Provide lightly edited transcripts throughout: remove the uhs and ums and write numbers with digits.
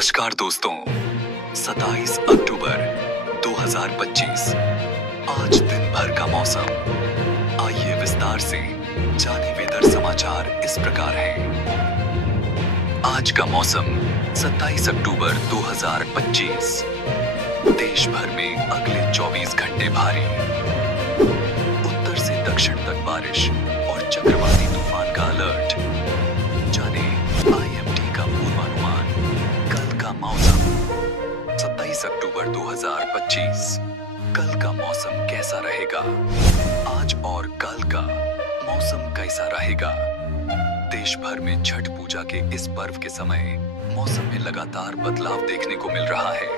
नमस्कार दोस्तों, 27 अक्टूबर 2025 आज दिन भर का मौसम। आइए विस्तार से जाने वेदर समाचार इस प्रकार है। आज का मौसम 27 अक्टूबर 2025। देश भर में अगले 24 घंटे भारी उत्तर से दक्षिण तक बारिश और चक्रवाती तूफान का अलर्ट। जाने IMD का पूर्वानुमान। कल का मौसम 27 अक्टूबर 2025। कल का मौसम कैसा रहेगा? आज और कल का मौसम कैसा रहेगा? देश भर में छठ पूजा के इस पर्व के समय मौसम में लगातार बदलाव देखने को मिल रहा है।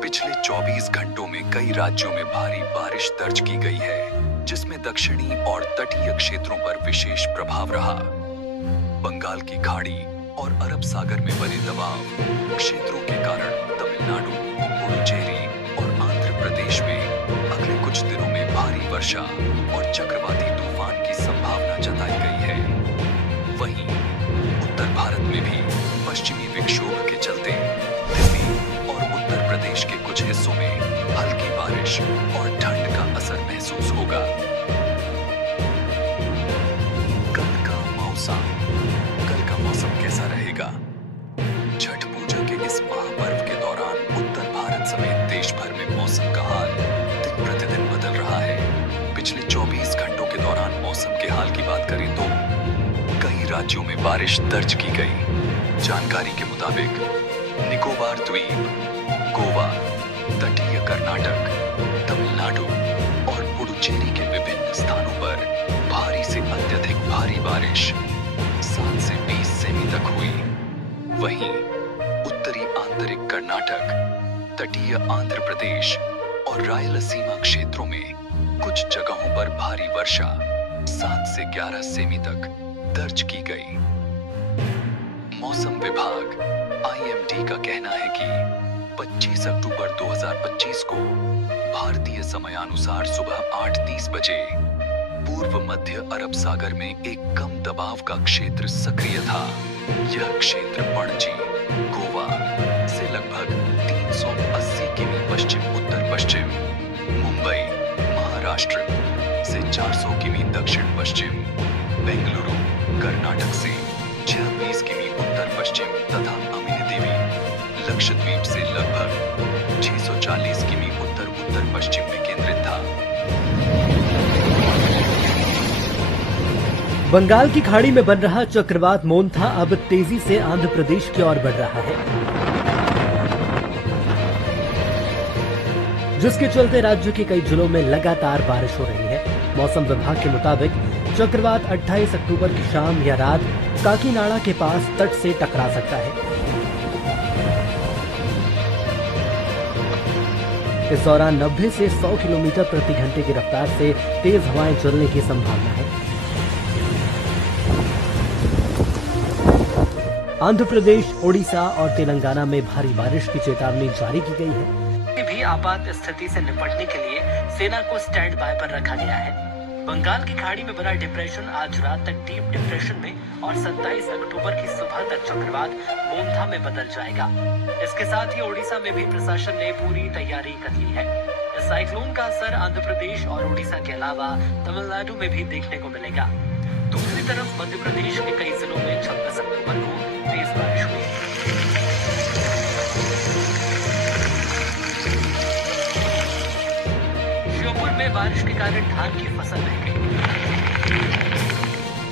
पिछले 24 घंटों में कई राज्यों में भारी बारिश दर्ज की गई है, जिसमें दक्षिणी और तटीय क्षेत्रों पर विशेष प्रभाव रहा। बंगाल की खाड़ी और अरब सागर में बने दबाव क्षेत्रों के कारण तमिलनाडु, पुडुचेरी और आंध्र प्रदेश में अगले कुछ दिनों में भारी वर्षा और चक्रवाती तूफान की संभावना जताई गई है। वहीं उत्तर भारत में भी पश्चिमी विक्षोभ के चलते दिल्ली और उत्तर प्रदेश के कुछ हिस्सों में हल्की बारिश और ठंड का असर महसूस होगा। कल का मौसम कैसा रहेगा? छठ पूजा के इस महापर्व के दौरान उत्तर भारत समेत देश भर में मौसम का हाल दिन प्रतिदिन बदल रहा है। पिछले 24 घंटों के दौरान मौसम के हाल की बात करें तो कई राज्यों में बारिश दर्ज की गई। जानकारी के मुताबिक निकोबार द्वीप, गोवा, तटीय कर्नाटक, तमिलनाडु और पुडुचेरी के विभिन्न स्थानों पर भारी से अत्यधिक भारी बारिश 7 से 20 सेमी तक हुई। वहीं उत्तरी आंतरिक कर्नाटक, तटीय आंध्र प्रदेश और रायलसीमा क्षेत्रों में कुछ जगहों पर भारी वर्षा 7 से 11 सेमी तक दर्ज की गई। मौसम विभाग IMD का कहना है कि 25 अक्टूबर 2025 को भारतीय समयानुसार सुबह 8:30 बजे पूर्व मध्य अरब सागर में एक कम दबाव का क्षेत्र सक्रिय था। यह क्षेत्र पणजी, गोवा से लगभग 380 किमी पश्चिम उत्तर पश्चिम, मुंबई, महाराष्ट्र से 400 किमी दक्षिण पश्चिम, बेंगलुरु, कर्नाटक से 26 किमी उत्तर पश्चिम तथा अमिनी देवी, लक्षद्वीप से लगभग 640 किमी उत्तर उत्तर पश्चिम में केंद्रित था। बंगाल की खाड़ी में बन रहा चक्रवात मोन्था अब तेजी से आंध्र प्रदेश की ओर बढ़ रहा है, जिसके चलते राज्य के कई जिलों में लगातार बारिश हो रही है। मौसम विभाग के मुताबिक चक्रवात 28 अक्टूबर की शाम या रात काकीनाडा के पास तट से टकरा सकता है। इस दौरान 90 से 100 किलोमीटर प्रति घंटे की रफ्तार से तेज हवाएं चलने की संभावना है। आंध्र प्रदेश, ओडिशा और तेलंगाना में भारी बारिश की चेतावनी जारी की गई है। भी आपात स्थिति से निपटने के लिए सेना को स्टैंड बाय पर रखा गया है। बंगाल की खाड़ी में बना डिप्रेशन आज रात तक डीप डिप्रेशन में और 27 अक्टूबर की सुबह तक चक्रवात मोन्था में बदल जाएगा। इसके साथ ही ओडिशा में भी प्रशासन ने पूरी तैयारी कर ली है। इस साइक्लोन का असर आंध्र प्रदेश और ओडिशा के अलावा तमिलनाडु में भी देखने को मिलेगा। दूसरी तरफ मध्य प्रदेश के कई जिलों में 26 अक्टूबर को तेज बारिश हुई। श्योपुर में बारिश के कारण धान की फसल बह गई।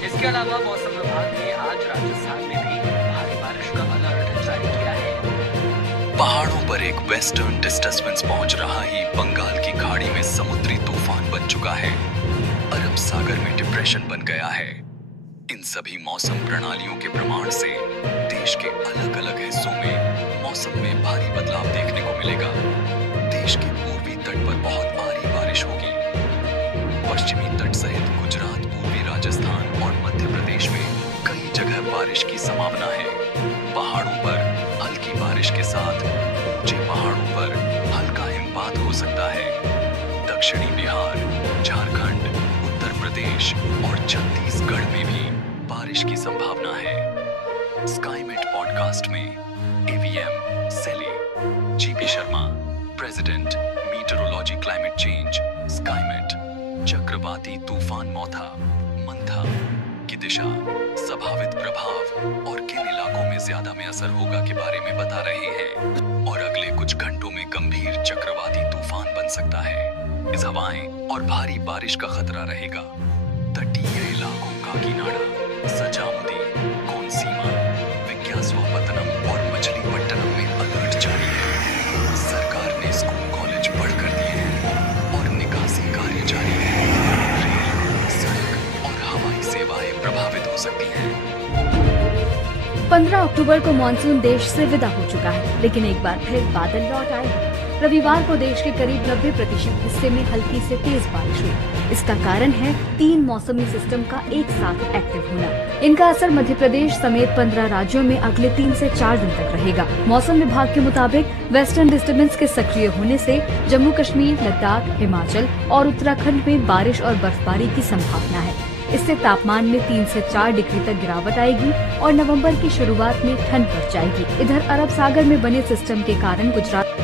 इसके अलावा मौसम विभाग ने आज राजस्थान में भी भारी बारिश का अलर्ट जारी किया है। पहाड़ों पर एक वेस्टर्न डिस्टर्बेंस पहुंच रहा ही बंगाल की खाड़ी में समुद्री तूफान बन चुका है। अरब सागर में डिप्रेशन बन गया है। इन सभी मौसम प्रणालियों के प्रमाण से देश के अलग अलग हिस्सों में मौसम में भारी बदलाव देखने को मिलेगा। देश के पूर्वी तट पर बहुत भारी बारिश होगी। पश्चिमी तट सहित गुजरात, पूर्वी राजस्थान और मध्य प्रदेश में कई जगह बारिश की संभावना है। पहाड़ों पर हल्की बारिश के साथ ऊंचे पहाड़ों पर हल्का हिमपात हो सकता है। दक्षिणी बिहार, झारखंड, उत्तर प्रदेश और छत्तीसगढ़ में भी बारिश की संभावना है। स्काईमेट पॉडकास्ट में AVM, सेली, GP Sharma, president, meteorology climate change, Skymet, चक्रवाती तूफान मोथा, मंथा की दिशा, संभावित प्रभाव और किन इलाकों में ज्यादा में असर होगा के बारे में बता रहे हैं और अगले कुछ घंटों में गंभीर चक्रवाती तूफान बन सकता है। इस हवाएं और भारी बारिश का खतरा रहेगा। तटीय इलाकों काकीनाडा, सजामुदी, कोनसीमा, विज्ञासवापत्तनम और मछलीपट्टनम में अलर्ट जारी है। सरकार ने स्कूल कॉलेज बंद कर दिए हैं और निकासी कार्य जारी है। रेल, सड़क और हवाई सेवाएं प्रभावित हो सकती हैं। 15 अक्टूबर को मानसून देश से विदा हो चुका है, लेकिन एक बार फिर बादल लौट आए हैं। रविवार को देश के करीब 90% हिस्से में हल्की से तेज बारिश हुई। इसका कारण है 3 मौसमी सिस्टम का एक साथ एक्टिव होना। इनका असर मध्य प्रदेश समेत 15 राज्यों में अगले 3 से 4 दिन तक रहेगा। मौसम विभाग के मुताबिक वेस्टर्न डिस्टर्बेंस के सक्रिय होने से जम्मू कश्मीर, लद्दाख, हिमाचल और उत्तराखंड में बारिश और बर्फबारी की संभावना है। इससे तापमान में 3 से 4 डिग्री तक गिरावट आएगी और नवंबर की शुरुआत में ठंड बढ़ जाएगी। इधर अरब सागर में बने सिस्टम के कारण गुजरात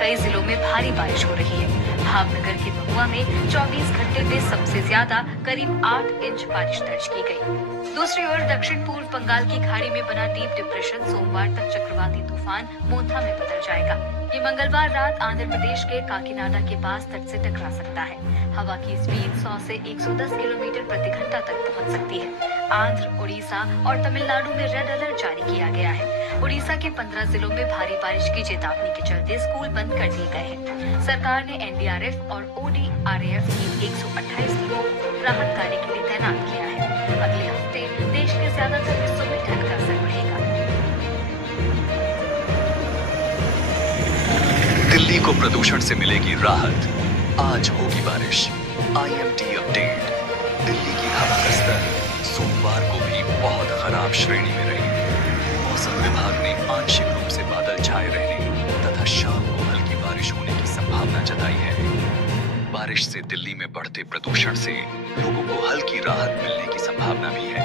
कई जिलों में भारी बारिश हो रही है। भावनगर के महुआ में 24 घंटे में सबसे ज्यादा करीब 8 इंच बारिश दर्ज की गई। दूसरी ओर दक्षिण पूर्व बंगाल की खाड़ी में बना डीप डिप्रेशन सोमवार तक चक्रवाती तूफान मोथा में बदल जाएगा। ये मंगलवार रात आंध्र प्रदेश के काकीनाडा के पास तट से टकरा सकता है। हवा की स्पीड 100 से 110 किलोमीटर प्रति घंटा तक पहुंच सकती है। आंध्र, उड़ीसा और तमिलनाडु में रेड अलर्ट जारी किया गया है। उड़ीसा के 15 जिलों में भारी बारिश की चेतावनी के चलते स्कूल बंद कर दिए गए हैं। सरकार ने NDRF और ODRAF की 128 टीमों को राहत कार्य के लिए तैनात किया है। अगले हफ्ते देश के ज्यादातर हिस्सों में ठंड का असर बढ़ेगा। दिल्ली को प्रदूषण से मिलेगी राहत, आज होगी बारिश। IMD अपडेट, दिल्ली की हवा का स्तर सोमवार को भी बहुत खराब श्रेणी में रही। मौसम विभाग ने आंशिक रूप से बादल छाए रहने तथा शाम को हल्की बारिश होने की संभावना जताई है। बारिश से दिल्ली में बढ़ते प्रदूषण से लोगों को हल्की राहत मिलने की संभावना भी है।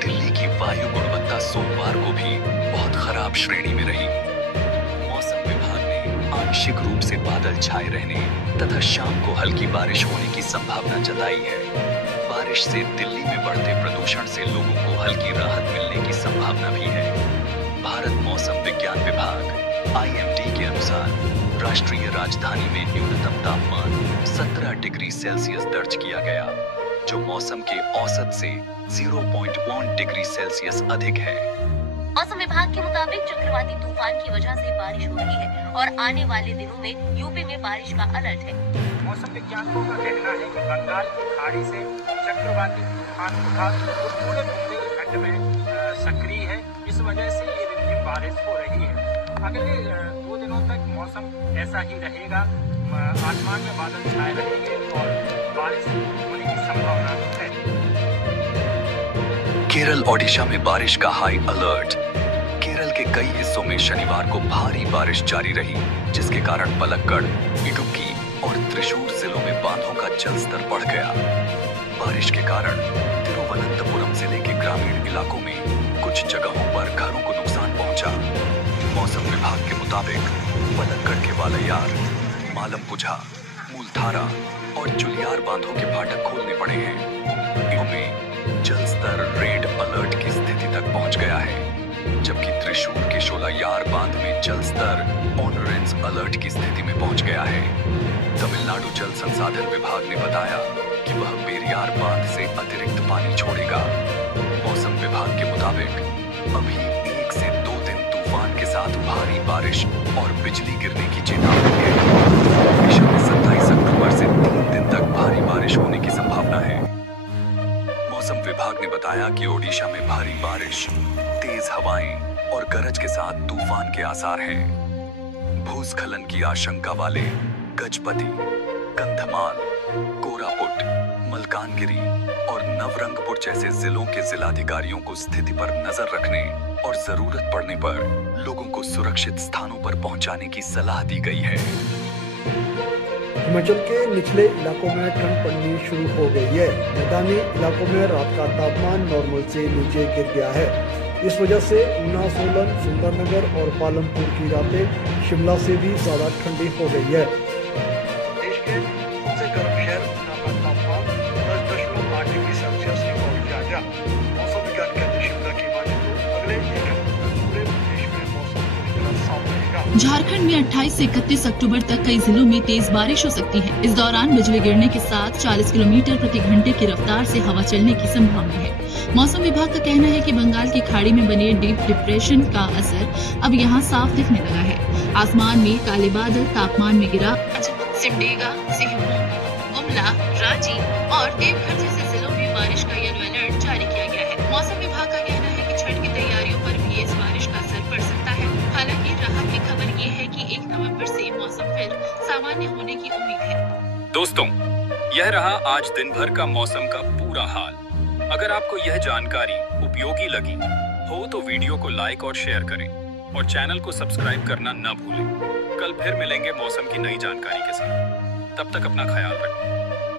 दिल्ली की वायु गुणवत्ता सोमवार को भी बहुत खराब श्रेणी में रही। मौसम विभाग ने आंशिक रूप से बादल छाए रहने तथा शाम को हल्की बारिश होने की संभावना जताई है। बारिश से दिल्ली में बढ़ते प्रदूषण से लोगों को हल्की राहत मिलने की संभावना भी है। भारत मौसम विज्ञान विभाग IMD के अनुसार राष्ट्रीय राजधानी में न्यूनतम तापमान 17 डिग्री सेल्सियस दर्ज किया गया, जो मौसम के औसत से 0.1 डिग्री सेल्सियस अधिक है। मौसम विभाग के मुताबिक चक्रवाती तूफान की वजह से बारिश हो रही है और आने वाले दिनों में यूपी में बारिश का अलर्ट है। मौसम वैज्ञानिकों का कहना है कि बंगाल की खाड़ी से चक्रवाती तूफान उठा जो पूरे बुंदेलखंड में सक्रिय है। इस वजह से ये रिमझिम बारिश हो रही है। अगले 2 दिनों तक मौसम ऐसा ही रहेगा। आसमान में बादल छाए रहेंगे और बारिश होने की संभावना है। केरल, ओडिशा में बारिश का हाई अलर्ट। केरल के कई हिस्सों में शनिवार को भारी बारिश जारी रही, जिसके कारण पलक्कड़, इडुक्की और त्रिशूर जिलों में बांधों का जलस्तर बढ़ गया। बारिश के कारण तिरुवनंतपुरम जिले के ग्रामीण इलाकों में कुछ जगहों पर घरों को नुकसान पहुंचा। मौसम विभाग के मुताबिक पलक्कड़ के वालयार, मालमपुझा, मूलधारा और जुलियार बांधों के फाटक खोलने पड़े हैं। इनमें जलस्तर रेड अलर्ट की स्थिति तक पहुंच गया है, जबकि त्रिशूर के शोलायार बांध में जलस्तर ऑरेंज अलर्ट की स्थिति में पहुंच गया है। तमिलनाडु जल संसाधन विभाग ने बताया कि वह पेरियार बांध से अतिरिक्त पानी छोड़ेगा। मौसम विभाग के मुताबिक अभी 1 से 2 दिन तूफान के साथ भारी बारिश और बिजली गिरने की चेतावनी है। ओडिशा में 27 अक्टूबर से 3 दिन तक भारी बारिश होने की संभावना है। मौसम विभाग ने बताया कि ओडिशा में भारी बारिश, तेज हवाएं और गरज के साथ तूफान के आसार हैं। भूस्खलन की आशंका वाले गजपति, कंधमाल, कोरापुट, मलकानगिरी और नवरंगपुर जैसे जिलों के जिलाधिकारियों को स्थिति पर नजर रखने और जरूरत पड़ने पर लोगों को सुरक्षित स्थानों पर पहुंचाने की सलाह दी गई है। हिमाचल के निचले इलाकों में ठंड पड़नी शुरू हो गई है। मैदानी इलाकों में रात का तापमान नॉर्मल से नीचे गिर गया है। इस वजह से ऊना, सोलन, सुंदरनगर और पालमपुर की रातें शिमला से भी ज़्यादा ठंडी हो गई है। देश के सबसे गर्म शहर ऊना का तापमान 10.8 डिग्री सेल्सियस रिकॉर्ड किया गया। मौसम विज्ञान केंद्र शिमला की माने तो अगले एक हफ्ते तक पूरे प्रदेश में मौसम पूरी तरह साफ रहेगा। झारखंड में 28 से 31 अक्टूबर तक कई जिलों में तेज बारिश हो सकती है। इस दौरान बिजली गिरने के साथ 40 किलोमीटर प्रति घंटे की रफ्तार से हवा चलने की संभावना है। मौसम विभाग का कहना है कि बंगाल की खाड़ी में बने डीप डिप्रेशन का असर अब यहाँ साफ दिखने लगा है। आसमान में काले बादल, तापमान में गिरावट, सिमडेगा, सिहोर, गुमला, रांची और देवघर जैसे जिलों में बारिश का येलो अलर्ट जारी किया गया है। मौसम विभाग का कहना है कि छठ की तैयारियों पर भी इस बारिश का असर पड़ सकता है। हालांकि राहत की खबर ये है कि 1 नवंबर से मौसम फिर सामान्य होने की उम्मीद है। दोस्तों, यह रहा आज दिन भर का मौसम का पूरा हाल। अगर आपको यह जानकारी उपयोगी लगी हो तो वीडियो को लाइक और शेयर करें और चैनल को सब्सक्राइब करना न भूलें। कल फिर मिलेंगे मौसम की नई जानकारी के साथ। तब तक अपना ख्याल रखें।